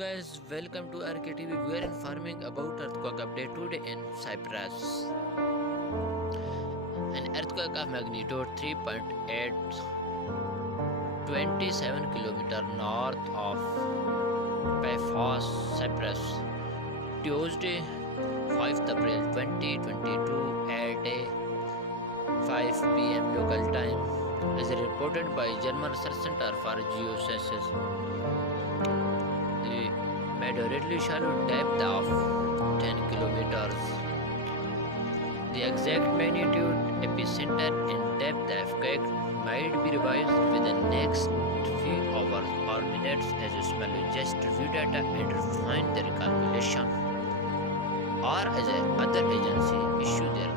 guys, welcome to RKTV. We are informing about earthquake update today in Cyprus. An earthquake of magnitude 3.8, 27 km north of Paphos, Cyprus. Tuesday, 5th April 2022 at 5 p.m. local time, is reported by German Research Center for Geosciences. The moderately shallow depth of 10 kilometers. The exact magnitude, epicenter, and depth of earthquake might be revised within next few hours or minutes as seismologists review data and refine their calculation, or as other agencies issue their